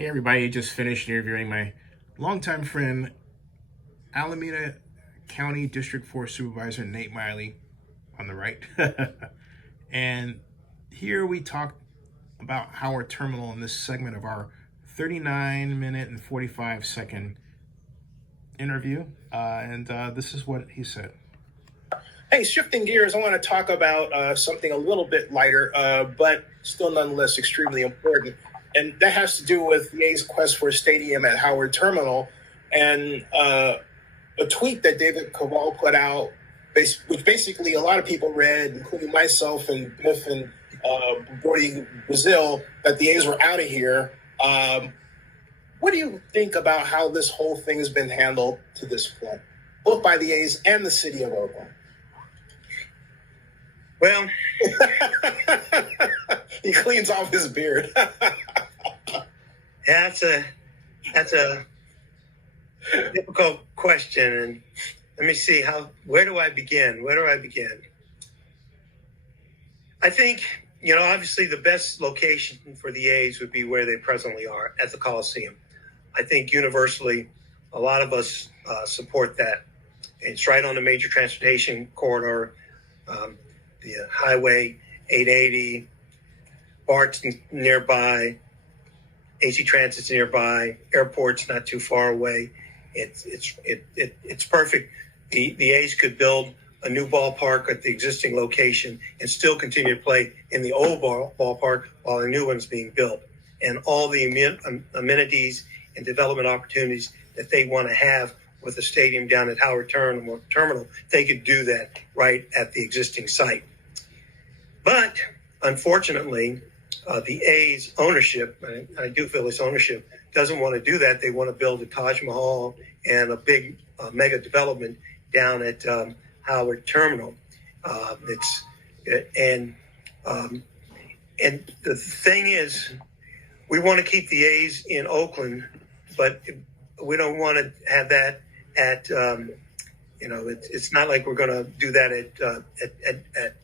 Hey everybody, just finished interviewing my longtime friend, Alameda County District 4 Supervisor Nate Miley on the right. And here we talk about Howard Terminal in this segment of our 39-minute and 45-second interview. This is what he said. Hey, shifting gears, I want to talk about something a little bit lighter, but still nonetheless extremely important. And that has to do with the A's quest for a stadium at Howard Terminal. And a tweet that David Caval put out, which basically a lot of people read, including myself and Biff and Brody Brazil, that the A's were out of here. What do you think about how this whole thing has been handled to this point, both by the A's and the city of Oakland? Well, he cleans off his beard. that's a difficult question, and let me see where do I begin? I think, obviously the best location for the A's would be where they presently are at the Coliseum. I think universally, a lot of us support that. It's right on the major transportation corridor. The Highway 880, BART's nearby, AC Transit's nearby, airport's not too far away. It's perfect. The A's could build a new ballpark at the existing location and still continue to play in the old ballpark while a new one's being built. And all the amenities and development opportunities that they want to have with a stadium down at Howard Terminal, they could do that right at the existing site. But unfortunately, the A's ownership, I do feel this ownership, doesn't want to do that. They want to build a Taj Mahal and a big mega development down at Howard Terminal. And the thing is, we want to keep the A's in Oakland, but we don't want to have that at it's not like we're going to do that at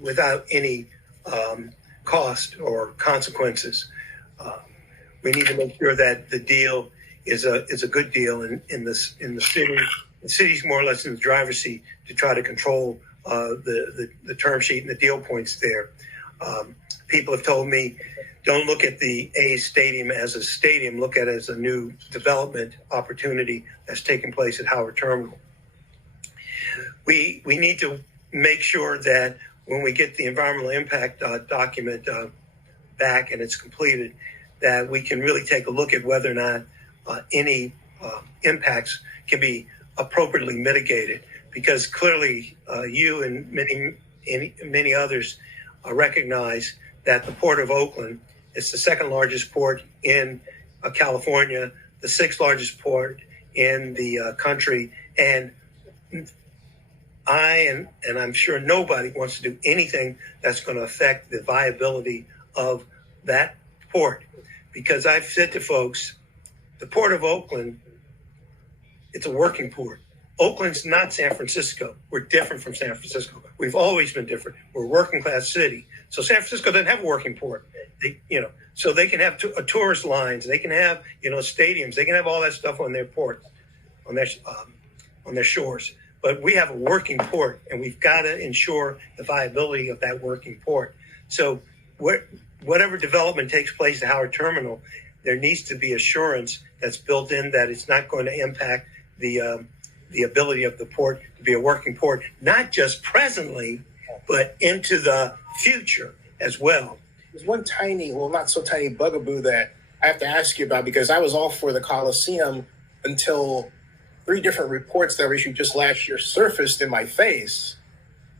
without any cost or consequences. We need to make sure that the deal is a good deal in the city. The city's more or less in the driver's seat to try to control the term sheet and the deal points there. People have told me, don't look at the A's stadium as a stadium, look at it as a new development opportunity that's taking place at Howard Terminal. We need to make sure that when we get the environmental impact document back and it's completed, that we can really take a look at whether or not any impacts can be appropriately mitigated. Because clearly you and many others recognize that the Port of Oakland is the second largest port in California, the sixth largest port in the country, and I'm sure nobody wants to do anything that's going to affect the viability of that port. Because I've said to folks, the Port of Oakland, it's a working port. Oakland's not San Francisco. We're different from San Francisco. We've always been different. We're a working class city. So San Francisco doesn't have a working port. So they can have tourist lines. They can have, stadiums. They can have all that stuff on their ports, on their shores. But we have a working port, and we've got to ensure the viability of that working port. So whatever development takes place at Howard Terminal, there needs to be assurance that's built in that it's not going to impact the ability of the port to be a working port, not just presently, but into the future as well. There's one tiny, well, not so tiny bugaboo that I have to ask you about, because I was all for the Coliseum until 3 different reports that were issued just last year surfaced in my face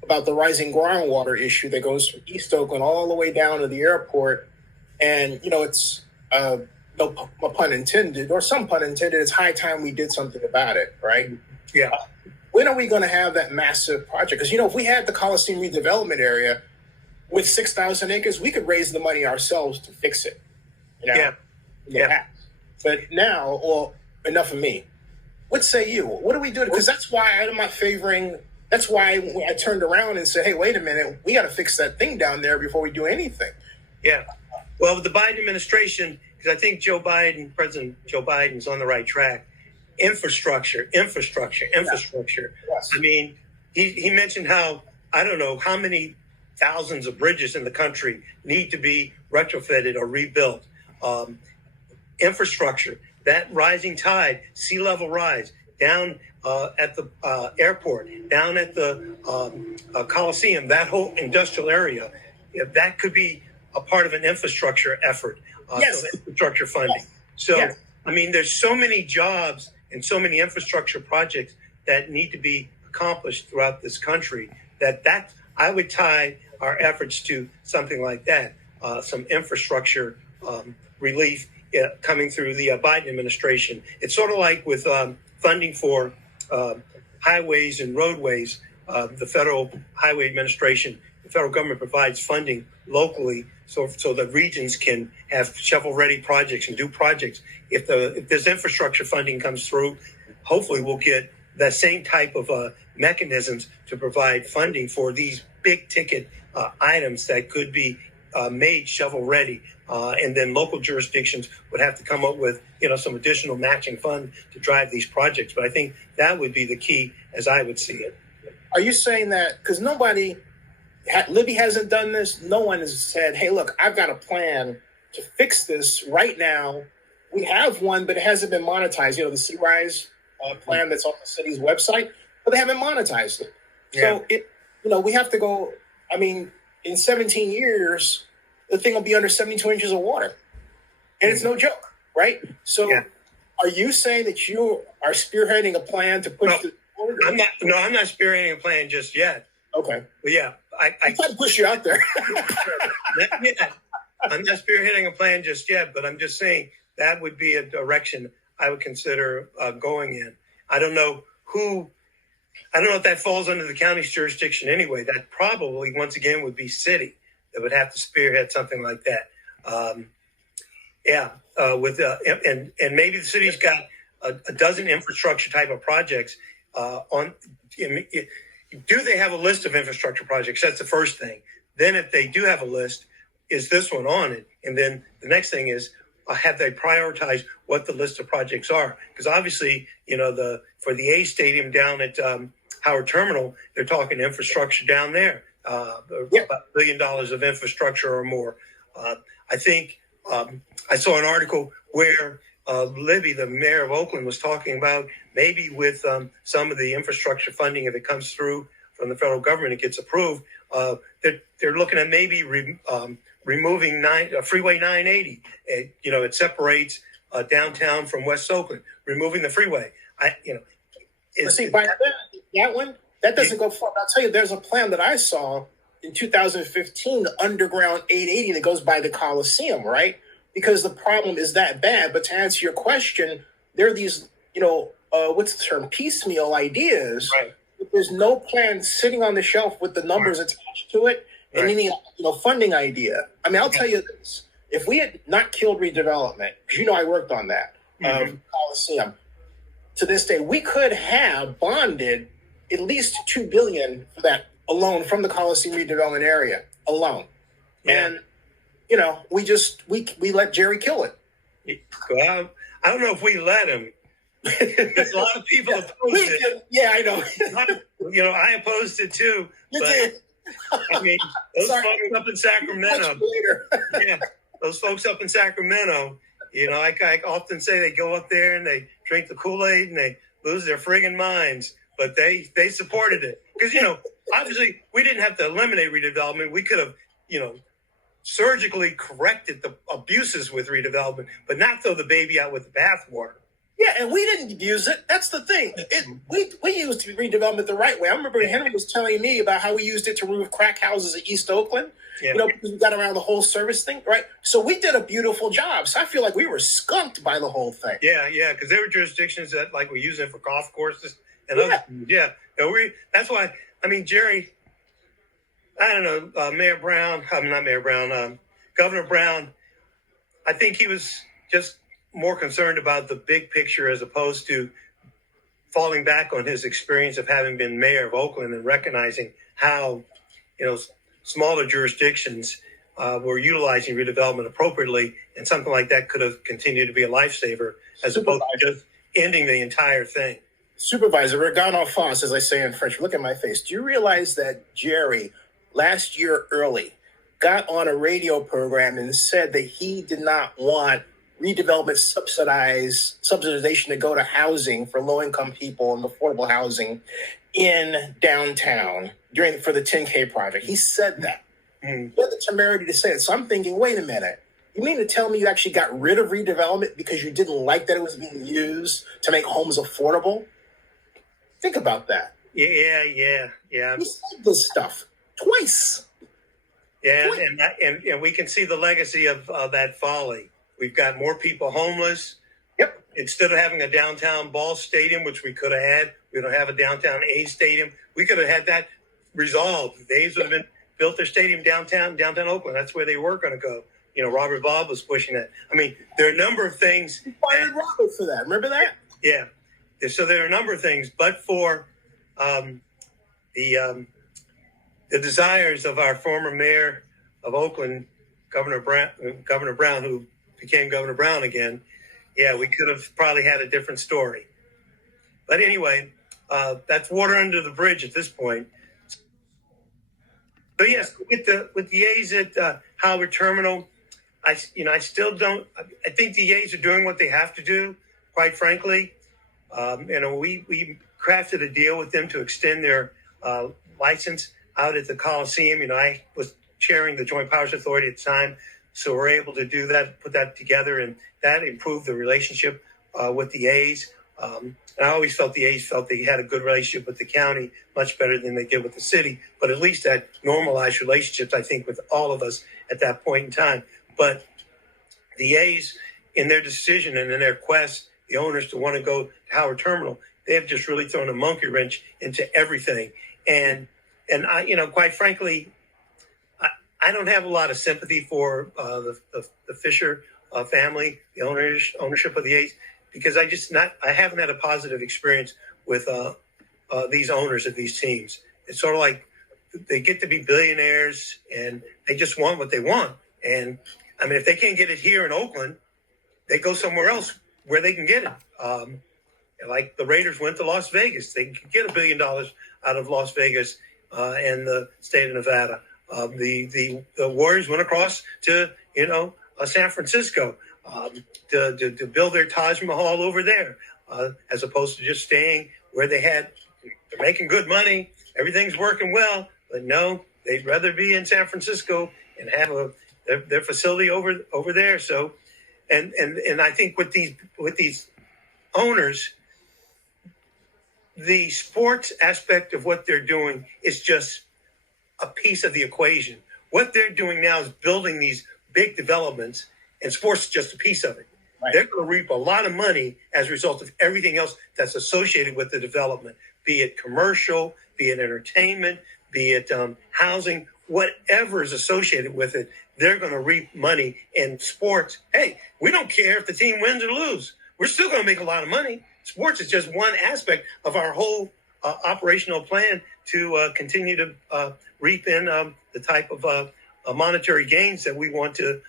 about the rising groundwater issue that goes from East Oakland all the way down to the airport. And, it's, no pun intended, or some pun intended, it's high time we did something about it, right? Yeah. When are we going to have that massive project? Because, if we had the Coliseum redevelopment area with 6,000 acres, we could raise the money ourselves to fix it. Yeah. But now, well, enough of me. What say you? What do we do? Because that's why I'm not favoring. That's why I turned around and said, hey, wait a minute. We got to fix that thing down there before we do anything. Yeah. Well, the Biden administration because I think President Joe Biden's on the right track. Infrastructure. Yes. I mean, he mentioned how, I don't know how many thousands of bridges in the country need to be retrofitted or rebuilt. Infrastructure, that rising tide, sea level rise, down at the airport, down at the Coliseum, that whole industrial area, if that could be a part of an infrastructure effort, Yes. so infrastructure funding. Yes. So, Yes. I mean, there's so many jobs and so many infrastructure projects that need to be accomplished throughout this country that I would tie our efforts to something like that, some infrastructure relief coming through the Biden administration. It's sort of like with funding for highways and roadways. The Federal Highway Administration, the federal government provides funding locally so the regions can have shovel-ready projects and do projects. If this infrastructure funding comes through, hopefully we'll get that same type of mechanisms to provide funding for these big-ticket items that could be made shovel-ready. And then local jurisdictions would have to come up with, some additional matching fund to drive these projects. But I think that would be the key, as I would see it. Are you saying that because Libby hasn't done this? No one has said, "Hey, look, I've got a plan to fix this right now." We have one, but it hasn't been monetized. The Sea Rise plan that's on the city's website, but they haven't monetized it. Yeah. So we have to go. I mean, in 17 years, the thing will be under 72 inches of water, and it's no joke, right? So, Are you saying that you are spearheading a plan to push this forward? I'm not spearheading a plan just yet. Okay. But yeah, I tried to push you out there. Not yet. I'm not spearheading a plan just yet, but I'm just saying that would be a direction I would consider going in. I don't know if that falls under the county's jurisdiction anyway. That probably, once again, would be city that would have to spearhead something like that. And maybe the city's got a dozen infrastructure type of projects do they have a list of infrastructure projects? That's the first thing. Then if they do have a list, is this one on it? And then the next thing is, have they prioritized what the list of projects are? Because obviously, for the A Stadium down at Howard Terminal, they're talking infrastructure down there, about $1 billion of infrastructure or more. I think I saw an article where Libby, the mayor of Oakland, was talking about maybe with some of the infrastructure funding, if it comes through from the federal government, it gets approved, they're looking at maybe removing Freeway 980. It separates downtown from West Oakland, removing the freeway. That doesn't go far. I'll tell you, there's a plan that I saw in 2015, the underground 880 that goes by the Coliseum, right? Because the problem is that bad. But to answer your question, there are these, what's the term, piecemeal ideas. Right. But there's no plan sitting on the shelf with the numbers attached to it and any funding idea. I mean, I'll tell you this. If we had not killed redevelopment, because I worked on that, Coliseum, to this day, we could have bonded at least $2 billion for that alone from the Coliseum redevelopment area alone. Yeah. And we let Jerry kill it. Well, I don't know if we let him. There's a lot of people opposed it. Yeah, I know. I opposed it too. You but, did. I mean, those folks up in Sacramento. Those folks up in Sacramento. I often say they go up there and they drink the Kool-Aid and they lose their friggin' minds. But they supported it because obviously we didn't have to eliminate redevelopment. We could have surgically corrected the abuses with redevelopment, but not throw the baby out with the bathwater. Yeah, and we didn't use it. That's the thing. We used redevelopment the right way. I remember Henry was telling me about how we used it to remove crack houses in East Oakland. Because we got around the whole service thing, right? So we did a beautiful job. So I feel like we were skunked by the whole thing. Yeah, because there were jurisdictions that were using it for golf courses and other things. Yeah, that's why. I mean, Jerry. I don't know, Governor Brown, I think he was just more concerned about the big picture as opposed to falling back on his experience of having been mayor of Oakland and recognizing how, smaller jurisdictions were utilizing redevelopment appropriately, and something like that could have continued to be a lifesaver as opposed to just ending the entire thing. Supervisor, regard en face, as I say in French. Look at my face. Do you realize that Jerry, last year early, got on a radio program and said that he did not want redevelopment subsidization to go to housing for low-income people and affordable housing in downtown for the 10K project? He said that. He had the temerity to say it. So I'm thinking, wait a minute. You mean to tell me you actually got rid of redevelopment because you didn't like that it was being used to make homes affordable? Think about that. Yeah. He said this stuff twice. Yeah, and we can see the legacy of that folly. We've got more people homeless. Yep. Instead of having a downtown ball stadium, which we could have had, we don't have a downtown A's stadium. We could have had that resolved. The A's would have built their stadium downtown Oakland. That's where they were going to go. Robert Bob was pushing that. I mean, there are a number of things. He fired Robert for that. Remember that? Yeah. So there are a number of things, but for the desires of our former mayor of Oakland, Governor Brown, who became Governor Brown again, yeah, we could have probably had a different story. But anyway, that's water under the bridge at this point. So yes, with the A's at Howard Terminal, I still don't. I think the A's are doing what they have to do. Quite frankly, we crafted a deal with them to extend their license out at the Coliseum. I was chairing the Joint Powers Authority at the time, so we're able to do that, put that together, and that improved the relationship with the A's. And I always felt the A's felt they had a good relationship with the county, much better than they did with the city. But at least that normalized relationships, I think, with all of us at that point in time. But the A's, in their decision and in their quest, the owners to want to go to Howard Terminal, they have just really thrown a monkey wrench into everything. And I, quite frankly, I don't have a lot of sympathy for the Fisher family, the ownership of the A's, because I haven't had a positive experience with these owners of these teams. It's sort of like they get to be billionaires and they just want what they want. And I mean, if they can't get it here in Oakland, they go somewhere else where they can get it. Like the Raiders went to Las Vegas. They could get $1 billion out of Las Vegas and the state of Nevada. The Warriors went across to, San Francisco to build their Taj Mahal over there, as opposed to just staying where they're making good money. Everything's working well, but no, they'd rather be in San Francisco and have their facility over there. So, and I think with these owners, the sports aspect of what they're doing is just a piece of the equation. What they're doing now is building these big developments, and sports is just a piece of it. Right. They're going to reap a lot of money as a result of everything else that's associated with the development, be it commercial, be it entertainment, be it housing, whatever is associated with it. They're going to reap money in sports. Hey, we don't care if the team wins or lose. We're still going to make a lot of money. Sports is just one aspect of our whole operational plan to continue to reap in the type of monetary gains that we want to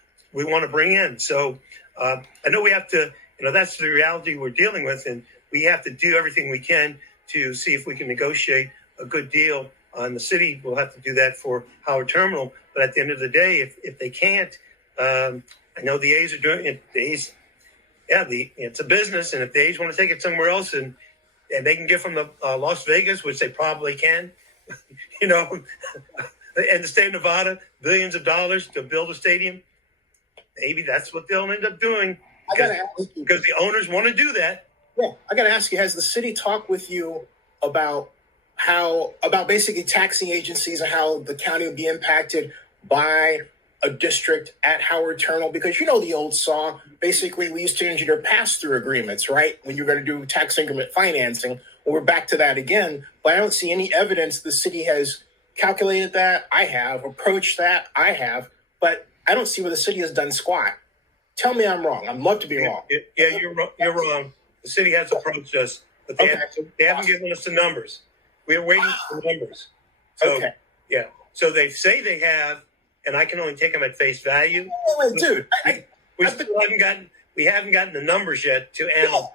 bring in. So I know we have to, that's the reality we're dealing with, and we have to do everything we can to see if we can negotiate a good deal. And the city will have to do that for Howard Terminal. But at the end of the day, if they can't, I know the A's are doing it. The A's, it's a business, and if the A's want to take it somewhere else, and they can get from the Las Vegas, which they probably can, and the state of Nevada, billions of dollars to build a stadium, maybe that's what they'll end up doing. Because the owners want to do that. Yeah, I got to ask you, has the city talked with you about basically taxing agencies and how the county will be impacted by a district at Howard Terminal? Because the old saw, basically we used to engineer pass-through agreements, right? When you're going to do tax increment financing. Well, we're back to that again, but I don't see any evidence the city has calculated that. I have approached that. I have, but I don't see where the city has done squat. Tell me I'm wrong. I'd love to be wrong. Yeah, you're wrong. The city has approached us, but they haven't given us the numbers. We're waiting for the numbers. So, yeah. So they say they have, and I can only take them at face value. Wait, dude, We haven't gotten the numbers yet to analyze.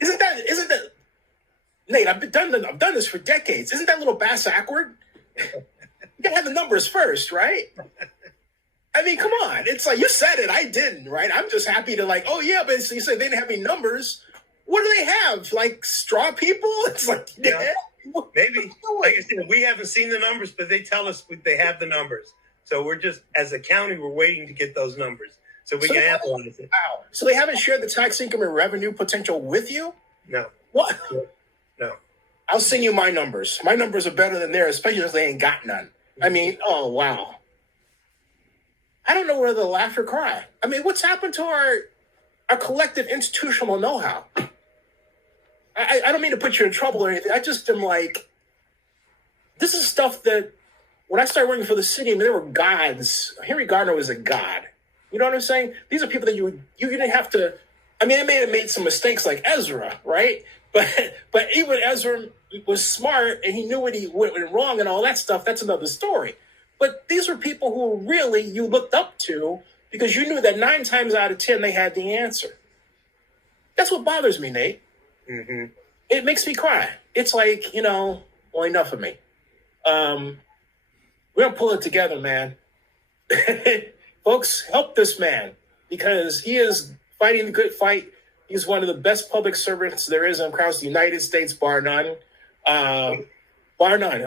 Isn't that Nate? I've done this for decades. Isn't that little bass awkward? You gotta have the numbers first, right? I mean, come on. It's like you said it, I didn't, right? I'm just happy to oh yeah, but you say they didn't have any numbers. What do they have? Like straw people? It's like yeah. Maybe. Like I said, we haven't seen the numbers, but they tell us they have the numbers. So we're just, as a county, we're waiting to get those numbers so we can analyze it. Wow. So they haven't shared the tax income and revenue potential with you? No. What? No. I'll send you my numbers. My numbers are better than theirs, especially if they ain't got none. I mean, oh, wow. I don't know whether to laugh or cry. I mean, what's happened to our collective institutional know-how? I don't mean to put you in trouble or anything. I just am like, this is stuff that when I started working for the city, I mean, there were gods. Henry Gardner was a god. You know what I'm saying? These are people that you didn't have to. I mean, they may have made some mistakes like Ezra, right? But even Ezra was smart and he knew what he went wrong and all that stuff. That's another story. But these were people who really you looked up to because you knew that 9 times out of 10 they had the answer. That's what bothers me, Nate. Mm-hmm. It makes me cry. It's like, well, enough of me. We're going to pull it together, man. Folks, help this man because he is fighting the good fight. He's one of the best public servants there is across the United States, bar none. Bar none.